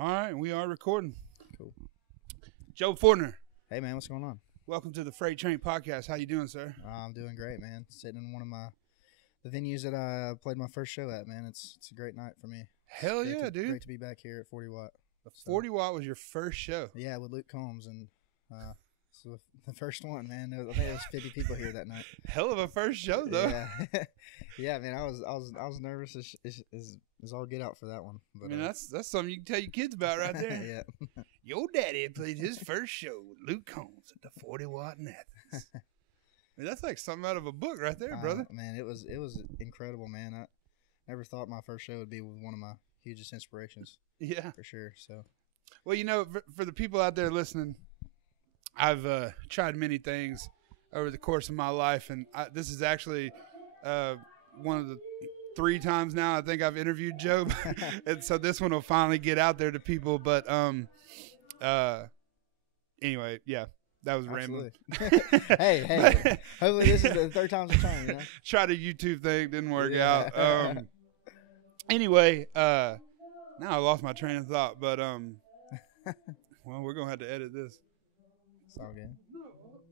All right, we are recording. Cool. Jobe Fortner, Hey, man, what's going on? welcome to the FreightTrain podcast. How you doing, sir? I'm doing great, man. Sitting in one of the venues that I played my first show at, man. It's a great night for me. Hell yeah, dude. Great to be back here at 40 Watt. The 40 Watt was your first show. Yeah, with Luke Combs, and so the first one, man. I think there was 50 people here that night. Hell of a first show, though. Yeah, yeah, man. I was nervous as all get out for that one. But, I mean, that's something you can tell your kids about right there. Yeah. Your daddy played his first show with Luke Combs at the 40 Watt in Athens. I mean, that's like something out of a book right there, brother. Man, it was incredible, man. I never thought my first show would be with one of my hugest inspirations. Yeah, for sure. So, well, you know, for the people out there listening, I've tried many things over the course of my life, and this is actually one of the 3 times now I think I've interviewed Jobe, and so this one will finally get out there to people. But anyway, yeah, that was rambling. hey, hopefully this is the 3rd time's a charm. You know? Tried a YouTube thing, didn't work out. Anyway, now I lost my train of thought, but well, we're gonna have to edit this. It's all good. No,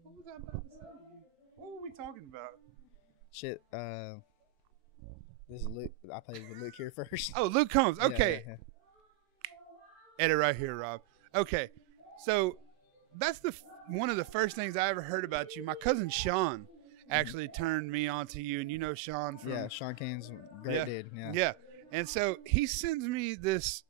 what was I about to say? What were we talking about? Shit, this is Luke. I played with Luke here first. Oh, Luke Combs. Okay. Yeah. Edit right here, Rob. Okay. So that's one of the first things I ever heard about you. My cousin Sean actually turned me on to you, and you know Sean from... Yeah, Sean Kane's a great dude. Yeah. Yeah. And so he sends me this...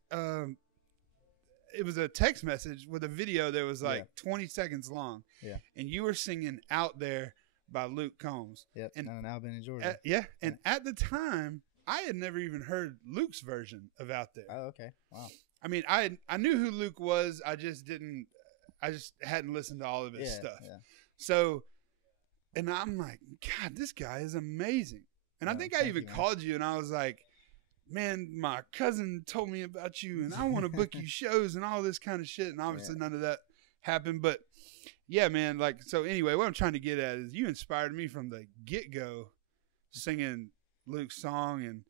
it was a text message with a video that was like 20 seconds long. Yeah. And you were singing Out There by Luke Combs. Yep, and down in Albany, Georgia. And at the time, I had never even heard Luke's version of Out There. Oh, okay. Wow. I mean, I knew who Luke was. I just hadn't listened to all of his stuff. Yeah. So, and I'm like, God, this guy is amazing. And I think I even called you and I was like, man, my cousin told me about you and I want to book you shows and all this kind of shit. And obviously none of that happened. But yeah, man, like, so anyway, what I'm trying to get at is you inspired me from the get-go singing Luke's song. And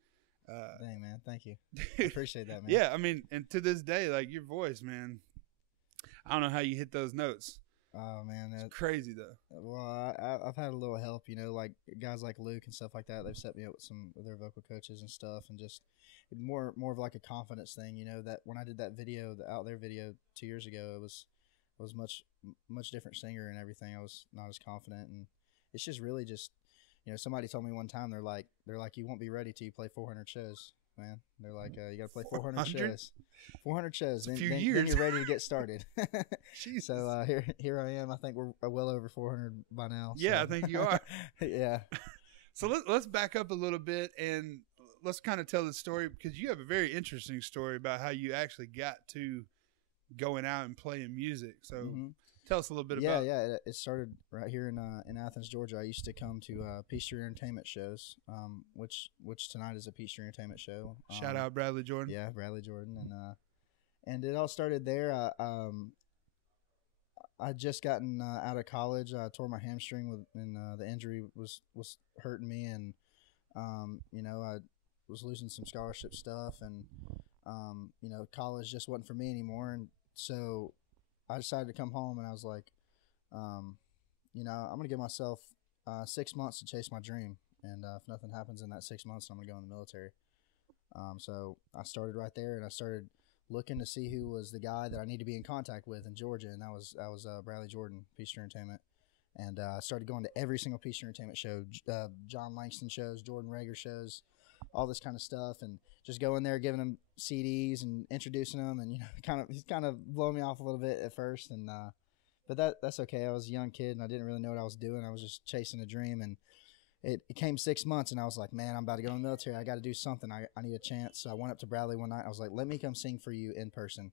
dang, man, thank you. I appreciate that, man. Yeah, I mean, and to this day, like, your voice, man, I don't know how you hit those notes. Oh, man. It's crazy, though. Well, I've had a little help, you know, like guys like Luke and stuff like that. They've set me up with some of their vocal coaches and stuff, and just more of like a confidence thing, you know, that when I did that video, the Out There video 2 years ago, it was much different singer and everything. I was not as confident, and it's just really just, you know, somebody told me one time, they're like, you won't be ready till you play 400 shows, man. They're like, you got to play 400 shows. 400 shows. Then you're ready to get started. So here I am. I think we're well over 400 by now. Yeah, so. I think you are. Yeah. So let's back up a little bit and let's kind of tell the story, because you have a very interesting story about how you actually got to going out and playing music. So tell us a little bit about it. Yeah, it started right here in Athens, Georgia. I used to come to Peachtree Entertainment shows, which tonight is a Peachtree Entertainment show. Shout out Bradley Jordan. Yeah, Bradley Jordan, and it all started there. I just gotten out of college. I tore my hamstring and the injury was hurting me, and you know, I was losing some scholarship stuff, and you know, college just wasn't for me anymore, and so I decided to come home, and I was like, you know, I'm going to give myself 6 months to chase my dream. And if nothing happens in that 6 months, I'm going to go in the military. So I started right there, and I started looking to see who was the guy that I need to be in contact with in Georgia. And that was Bradley Jordan, Peachtree Entertainment. And I started going to every single Peachtree Entertainment show, John Langston shows, Jordan Rager shows, all this kind of stuff, and just going there, giving them CDs and introducing them, and you know, he's kind of blowing me off a little bit at first, and but that's okay. I was a young kid and I didn't really know what I was doing. I was just chasing a dream, and it came 6 months, and I was like, man, I'm about to go in the military. I got to do something. I need a chance. So I went up to Bradley one night. I was like, let me come sing for you in person,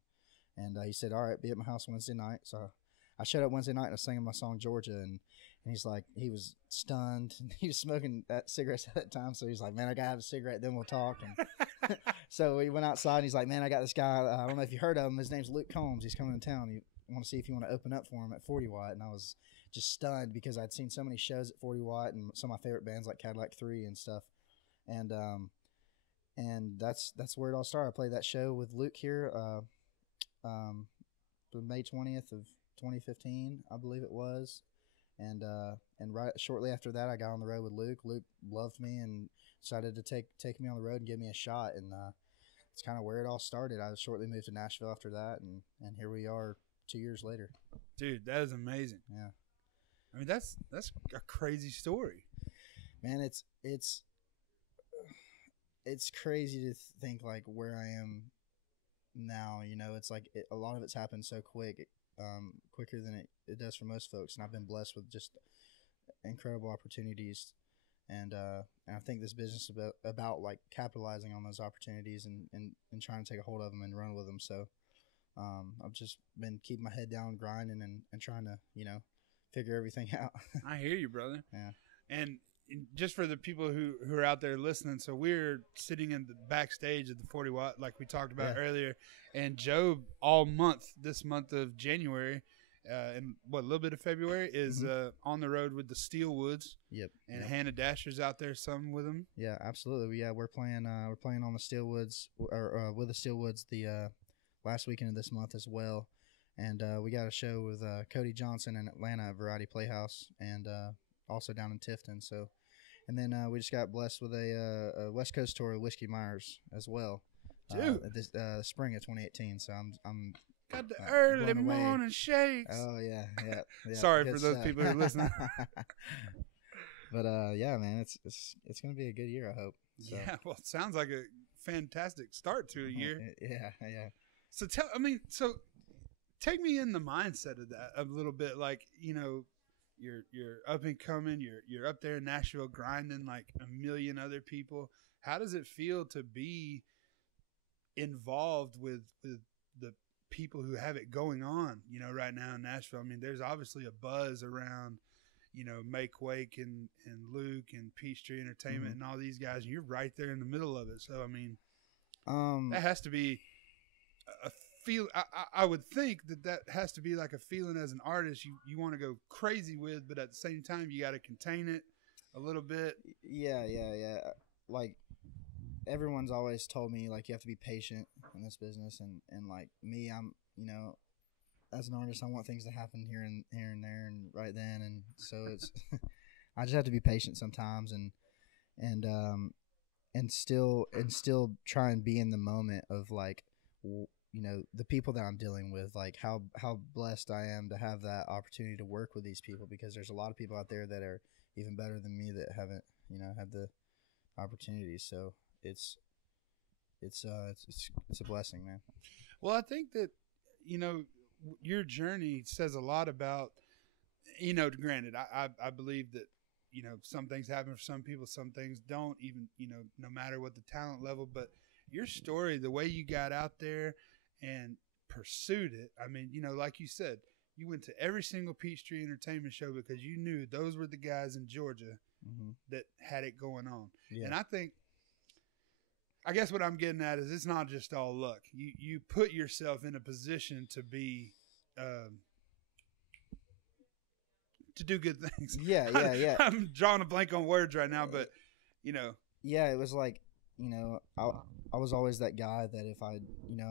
and he said, all right, be at my house Wednesday night. So I showed up Wednesday night and I was singing my song Georgia, and he's like, he was stunned. He was smoking cigarettes at that time, so he's like, man, I gotta have a cigarette, then we'll talk. And so we went outside, and he's like, man, I got this guy. I don't know if you heard of him. His name's Luke Combs. He's coming to town. You want to see if you want to open up for him at 40 Watt? And I was just stunned because I'd seen so many shows at 40 Watt and some of my favorite bands like Cadillac 3 and stuff. And that's where it all started. I played that show with Luke here the May 20th of 2015, I believe it was. And right shortly after that, I got on the road with Luke. Luke loved me and decided to take me on the road and give me a shot. And it's kind of where it all started. I shortly moved to Nashville after that, and here we are 2 years later. Dude, that is amazing. Yeah. I mean, that's a crazy story. Man, it's crazy to think like where I am now. You know, it's like a lot of it's happened so quick, quicker than it does for most folks. And I've been blessed with just incredible opportunities. And I think this business is about like capitalizing on those opportunities and trying to take a hold of them and run with them. So I've just been keeping my head down, grinding and trying to, figure everything out. I hear you, brother. Yeah. And just for the people who are out there listening, so we're sitting in the backstage at the 40 Watt, like we talked about earlier, and Jobe all month, this month of January, and a little bit of February, is on the road with the Steelwoods. Yep. And Hannah Dasher's out there, some with them. Yeah, absolutely. Yeah, we're playing on the Steelwoods, or with the Steelwoods the last weekend of this month as well. And we got a show with Cody Johnson in Atlanta at Variety Playhouse, and also down in Tifton. So, and then we just got blessed with a West Coast tour of Whiskey Myers as well. This spring of 2018. So I'm got the early morning shakes. Oh yeah. Sorry for those people who are listening. But yeah, man, it's gonna be a good year, I hope. So. Yeah, well, it sounds like a fantastic start to a year. Yeah. So take me in the mindset of that a little bit. Like, you're up and coming, you're up there in Nashville grinding like a million other people. How does it feel to be involved with the people who have it going on, right now in Nashville? I mean, there's obviously a buzz around, Make Wake and Luke and Peachtree Entertainment and all these guys, and you're right there in the middle of it. So, I mean, that has to be a feel. I would think that has to be like a feeling as an artist you want to go crazy with, but at the same time, you got to contain it a little bit. Yeah. Like, everyone's always told me, like, you have to be patient in this business. And like me, I'm, as an artist, I want things to happen here and there and right then. And so it's, I just have to be patient sometimes and still try and be in the moment of like, the people that I'm dealing with, like how blessed I am to have that opportunity to work with these people, because there's a lot of people out there that are even better than me that haven't, had the opportunity. So it's a blessing, man. Well, I think that, your journey says a lot about, granted, I believe that, some things happen for some people, some things don't, even, no matter what the talent level. But your story, the way you got out there and pursued it, I mean, like you said, you went to every single Peachtree Entertainment show because you knew those were the guys in Georgia that had it going on. Yeah. And I guess what I'm getting at is it's not just all luck. You put yourself in a position to be to do good things. Yeah. I'm drawing a blank on words right now, but Yeah, it was like, I was always that guy that if I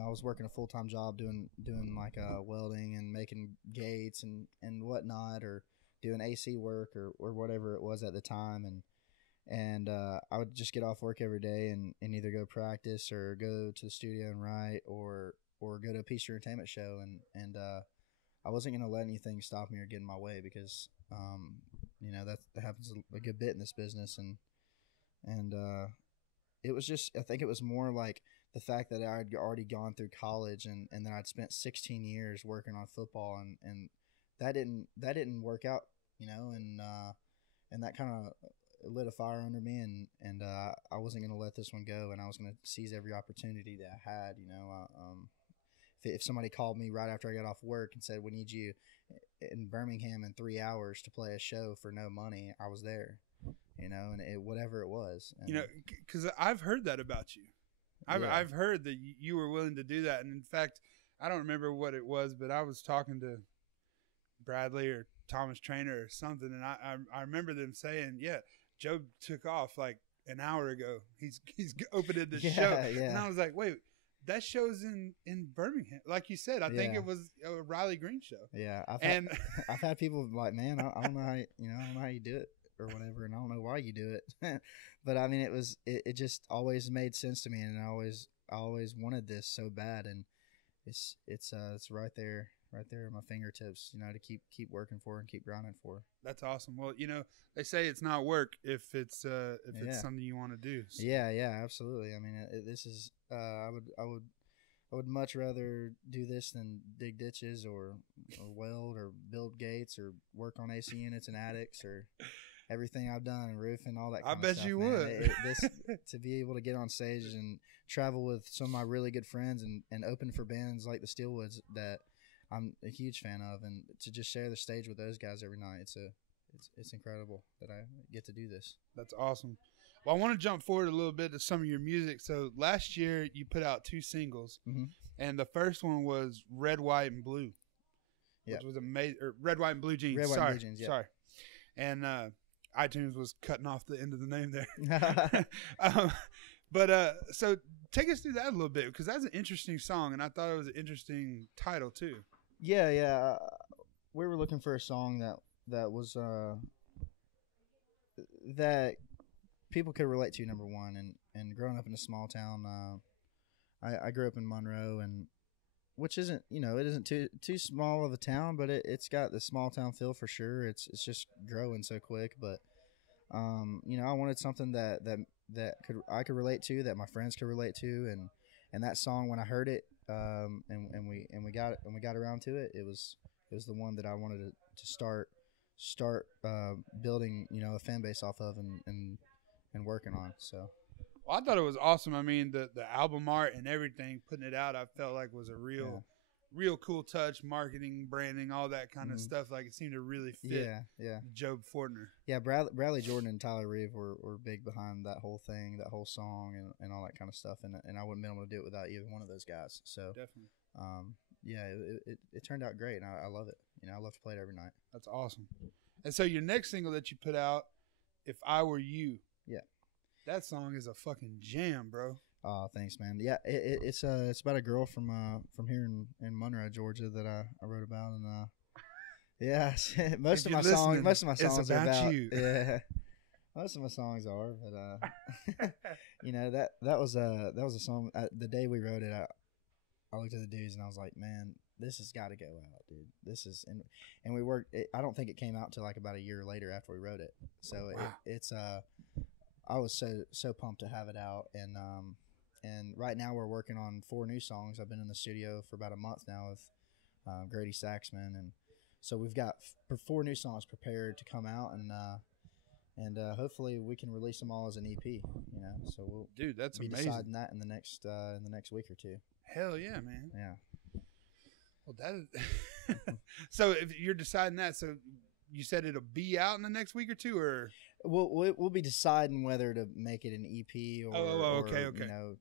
was working a full-time job doing like welding and making gates and whatnot, or doing AC work or whatever it was at the time, and I would just get off work every day and either go practice or go to the studio and write or go to a Peachtree Entertainment show, and I wasn't going to let anything stop me or get in my way, because that happens a good bit in this business, and it was just, I think it was more like the fact that I had already gone through college and then I'd spent 16 years working on football, and that didn't work out, and that kind of lit a fire under me, and I wasn't going to let this one go, and I was going to seize every opportunity that I had. If somebody called me right after I got off work and said, we need you in Birmingham in 3 hours to play a show for no money, I was there, and whatever it was. And, because I've heard that about you. I've heard that you were willing to do that. And in fact, I don't remember what it was, but I was talking to Bradley or Thomas Trainer or something, and I remember them saying, yeah, Joe took off like an hour ago. He's opening the show. Yeah. And I was like, wait, that show's in Birmingham. Like you said, I think it was a Riley Green show. Yeah, I've had people like, man, I don't know how I don't know how you do it or whatever, and I don't know why you do it. But I mean, it just always made sense to me, and I always wanted this so bad, and it's right there at my fingertips, to keep working for and keep grinding for. That's awesome. Well, they say it's not work if it's something you want to do. So. Yeah, absolutely. I mean, this is I would much rather do this than dig ditches or weld or build gates or work on AC units and attics or everything I've done and roofing, all that kind of stuff. I bet you would. To be able to get on stage and travel with some of my really good friends and open for bands like the Steelwoods that I'm a huge fan of, and to just share the stage with those guys every night, it's incredible that I get to do this. That's awesome. Well, I want to jump forward a little bit to some of your music. So last year you put out 2 singles, and the first one was Red, White, and Blue, which was amazing. Or Red, White, and Blue Jeans. Red, White, and Blue Jeans. Yeah. Sorry. And iTunes was cutting off the end of the name there. So take us through that a little bit, because that's an interesting song, and I thought it was an interesting title too. Yeah. We were looking for a song that was that people could relate to, number one, and growing up in a small town, I grew up in Monroe, and which isn't it isn't too small of a town, but it's got the small town feel for sure. It's just growing so quick, but I wanted something that I could relate to, that my friends could relate to, and that song, when I heard it, and we got around to it, it was the one that I wanted to start building a fan base off of and working on. So. Well, I thought it was awesome. I mean, the album art and everything, putting it out, I felt like was a real cool touch, marketing, branding, all that kind of stuff. Like, it seemed to really fit Jobe Fortner. Yeah, Bradley Jordan and Tyler Reeve were big behind that whole thing, that whole song, and all that kind of stuff. And I wouldn't been able to do it without either one of those guys. So definitely. It turned out great, and I love it. I love to play it every night. That's awesome. And so your next single that you put out, If I Were You. Yeah. That song is a fucking jam, bro. Oh, thanks, man. Yeah, it's about a girl from here in Monroe, Georgia, that I wrote about, and most of my songs are about you. Yeah, most of my songs are, but that was a song. The day we wrote it, I looked at the dudes and I was like, man, this has got to go out, dude. This is and we worked. I don't think it came out till like about a year later after we wrote it. So wow. I was so pumped to have it out, and right now we're working on 4 new songs. I've been in the studio for about a month now with Grady Saxman, and so we've got 4 new songs prepared to come out, and hopefully we can release them all as an EP. So we'll that's be amazing. Deciding that in the next week or 2. Hell yeah, man. Yeah. Well, that is so if you're deciding that, so you said it'll be out in the next week or 2, or we'll be deciding whether to make it an EP or, okay.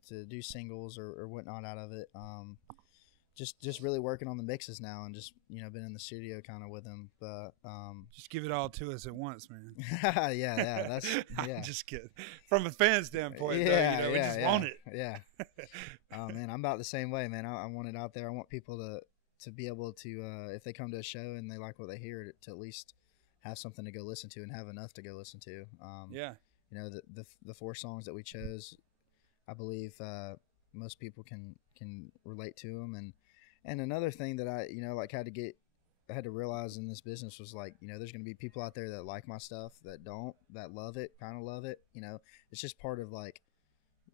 To do singles or whatnot out of it. Just really working on the mixes now, and just been in the studio kind of with them. But just give it all to us at once, man. yeah, that's yeah. I'm just kidding. From a fan standpoint, we just want it. Yeah. Oh man, I'm about the same way, man. I want it out there. I want people to be able to, if they come to a show and they like what they hear, to at least have something to go listen to and have enough to go listen to. The 4 songs that we chose, I believe most people can relate to them. And another thing that I had to realize in this business was, like, there's going to be people out there that like my stuff, that don't, that love it, kind of love it. It's just part of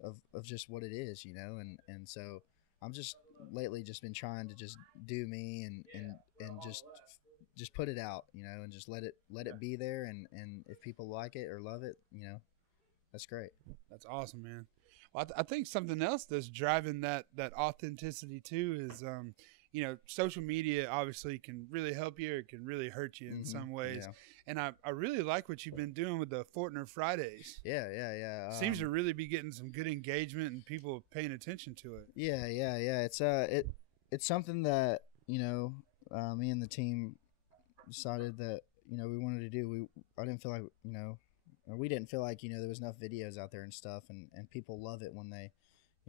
of just what it is, and so I'm just lately just been trying to just do me and just put it out, and just let it be there, and if people like it or love it, that's great. That's awesome, man. Well, I think something else that's driving that authenticity too is social media obviously can really help you, or it can really hurt you in some ways. Yeah. And I really like what you've been doing with the Fortner Fridays. Yeah. Seems to really be getting some good engagement and people paying attention to it. Yeah. It's something that, me and the team decided that, we wanted to do. I didn't feel like, we didn't feel like, there was enough videos out there and stuff, and people love it when they,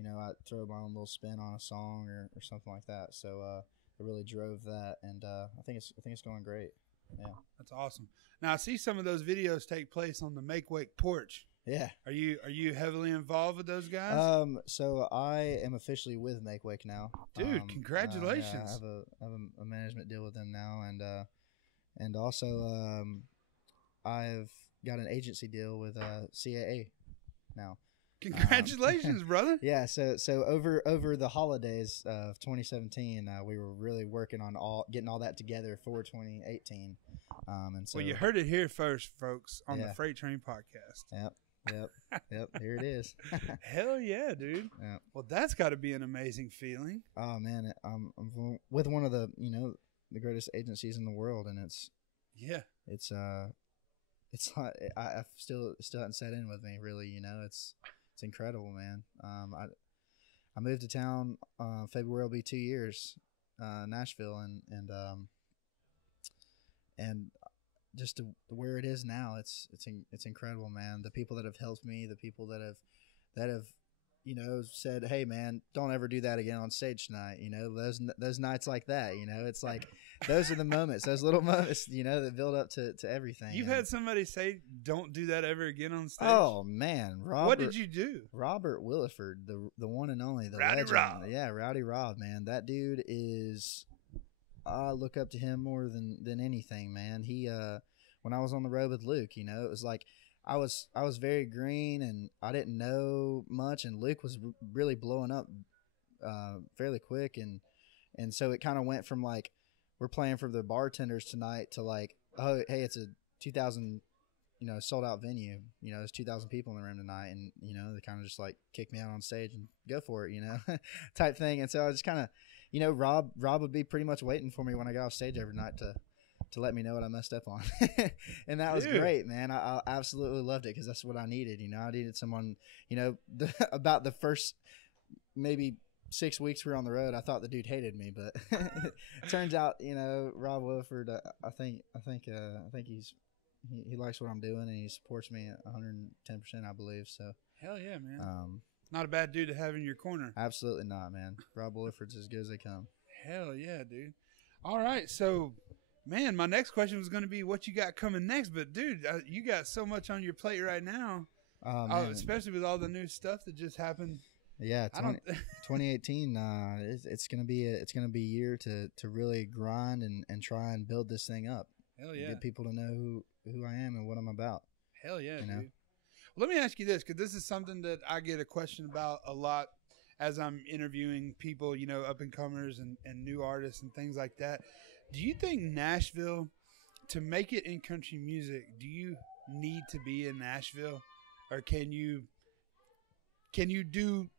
I throw my own little spin on a song or something like that. So it really drove that, and I think it's going great. Yeah, that's awesome. Now I see some of those videos take place on the Make Wake porch. Yeah. Are you heavily involved with those guys? So I am officially with Make Wake now. Dude, congratulations! Yeah, I have a management deal with them now, and also I've got an agency deal with CAA now. Congratulations, brother! Yeah, so over the holidays of 2017, we were really working on getting all that together for 2018. And so, well, you heard it here first, folks, on the FreightTrain podcast. Yep. Here it is. Hell yeah, dude. Yeah. Well, that's got to be an amazing feeling. Oh man, I'm with one of the the greatest agencies in the world, and it's like I still hasn't set in with me really. It's incredible, man. I moved to town. February will be 2 years, Nashville, and just to where it is now, it's incredible, man. The people that have helped me, the people that have said, hey man, don't ever do that again on stage tonight. Those nights like that, it's like those are the moments, those little moments, that build up to everything. You've had somebody say, don't do that ever again on stage? Oh man, Robert. What did you do? Robert Williford, the one and only, the Rowdy legend. Rob. Yeah, Rowdy Rob, man. That dude is, I look up to him more than anything, man. He, when I was on the road with Luke, it was like, I was very green and I didn't know much, and Luke was really blowing up fairly quick, and so it kind of went from like, we're playing for the bartenders tonight to like, oh hey, it's a 2,000 sold out venue, there's 2,000 people in the room tonight, and they kind of just like kick me out on stage and go for it, type thing. And so I just kind of, Rob would be pretty much waiting for me when I got off stage every night to let me know what I messed up on. And that was great, man. I absolutely loved it, because that's what I needed. I needed someone, about the first maybe 6 weeks we were on the road, I thought the dude hated me, but it turns out, Rob Williford, I think he likes what I'm doing, and he supports me at 110%, I believe. So hell yeah, man. Not a bad dude to have in your corner. Absolutely not, man. Rob Williford's as good as they come. Hell yeah, dude. All right, so man, my next question was going to be what you got coming next, but dude, you got so much on your plate right now. Especially with all the new stuff that just happened. Yeah, 2018. It's gonna be a year to really grind and try and build this thing up. Hell yeah! Get people to know who I am and what I'm about. Hell yeah, dude. Well, let me ask you this, because this is something that I get a question about a lot as I'm interviewing people, up and comers and new artists and things like that. Do you think Nashville, to make it in country music, do you need to be in Nashville, or can you do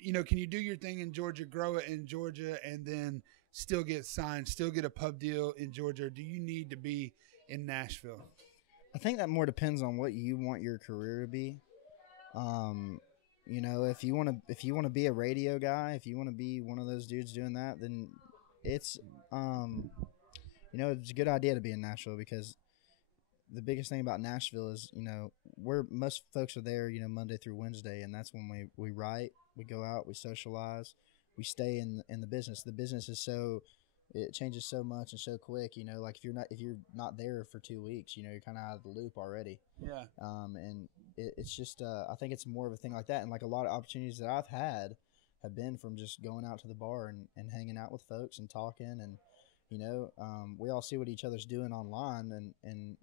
your thing in Georgia, grow it in Georgia, and then still get signed, still get a pub deal in Georgia? Or do you need to be in Nashville? I think that more depends on what you want your career to be. If you want to be a radio guy, if you want to be one of those dudes doing that, then it's it's a good idea to be in Nashville, because the biggest thing about Nashville is, where most folks are there, Monday through Wednesday, and that's when we write, we go out, we socialize, we stay in the business. The business is it changes so much and so quick, like if you're not there for 2 weeks, you're kind of out of the loop already. Yeah. And it's just, I think it's more of a thing like that. And like a lot of opportunities that I've had have been from just going out to the bar and hanging out with folks and talking, and we all see what each other's doing online, and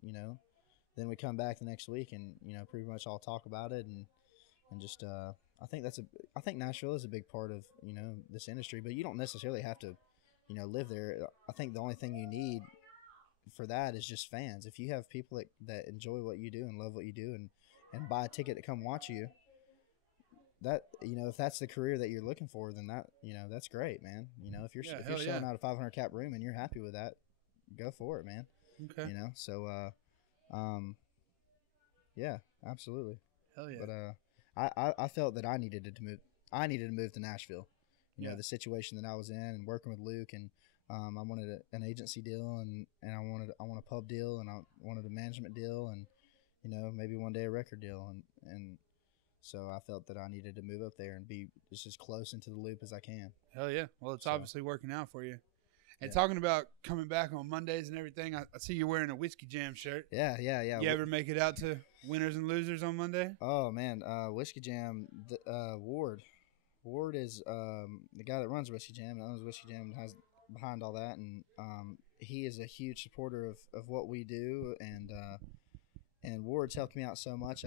then we come back the next week and pretty much all talk about it, and just I think Nashville is a big part of this industry, but you don't necessarily have to live there. I think the only thing you need for that is just fans. If you have people that enjoy what you do and love what you do and buy a ticket to come watch you, that if that's the career that you're looking for, then that's great, man. If you're selling out a 500 cap room and you're happy with that, go for it, man. Okay. So yeah, absolutely. Hell yeah. But I felt that I needed to move to Nashville. The situation that I was in, and working with Luke, and I wanted an agency deal, and I want a pub deal, and I wanted a management deal, and maybe one day a record deal, and So I felt that I needed to move up there and be just as close into the loop as I can. Hell yeah. Well, it's obviously working out for you. And Yeah. talking about coming back on Mondays and everything, I see you're wearing a Whiskey Jam shirt. Yeah. You ever make it out to Winners and Losers on Monday? Oh man, Whiskey Jam. Ward is the guy that runs Whiskey Jam and owns Whiskey Jam and has behind all that, and he is a huge supporter of what we do, and Ward's helped me out so much.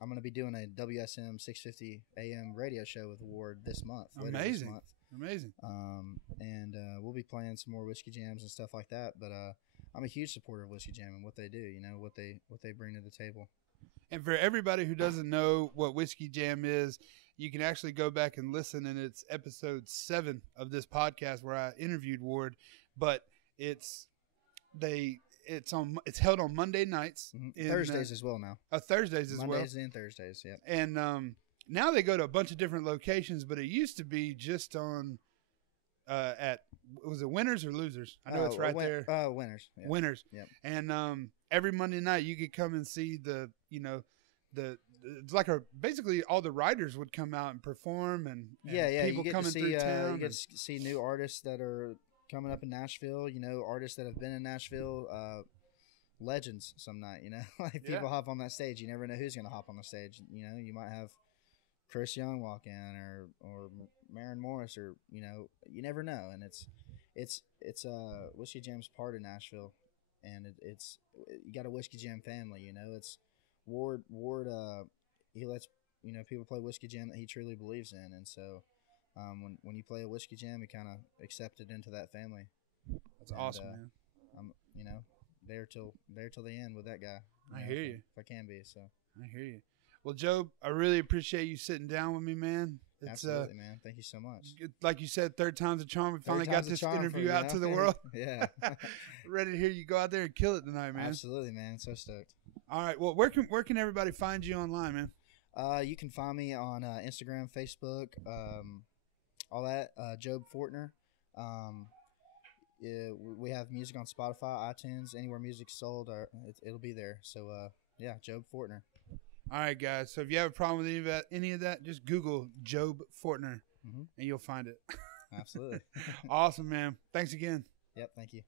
I'm going to be doing a WSM 650 AM radio show with Ward this month. Amazing. And we'll be playing some more Whiskey Jams and stuff like that. But I'm a huge supporter of Whiskey Jam and what they do. You know what they bring to the table. And for everybody who doesn't know what Whiskey Jam is, you can actually go back and listen, and it's episode 7 of this podcast where I interviewed Ward. But it's held on Monday nights, Thursdays as well now. Thursdays as well. Mondays and Thursdays, yeah. And now they go to a bunch of different locations, but it used to be just on was it Winners or Losers? I know it's right there. Winners. Yeah. Winners. Yep. And every Monday night you could come and see it's like basically all the writers would come out and perform, and people coming through town. You get to see new artists that are coming up in Nashville. You know, artists that have been in Nashville, legends some night. You know, like people hop on that stage. You never know who's going to hop on the stage. You know, you might have Chris Young walk in, or Maren Morris, or you never know. And it's Whiskey Jam's part of Nashville, and it's you got a Whiskey Jam family. You know, it's Ward. He lets people play Whiskey Jam that he truly believes in, and so when you play a Whiskey Jam, you kind of accept it into that family. That's awesome, man. I'm there till the end with that guy. I hear you. If I can be, so I hear you. Well, Jobe, I really appreciate you sitting down with me, man. Absolutely, man. Thank you so much. Like you said, third time's a charm. We finally got this interview out to the world. Yeah. Ready to hear you go out there and kill it tonight, man. Absolutely, man. So stoked. All right. Well, where can everybody find you online, man? You can find me on Instagram, Facebook, all that. Jobe Fortner. We have music on Spotify, iTunes, anywhere music's sold, it'll be there. So, Jobe Fortner. All right, guys. So if you have a problem with any of that, just Google Jobe Fortner, and you'll find it. Absolutely. Awesome, man. Thanks again. Yep, thank you.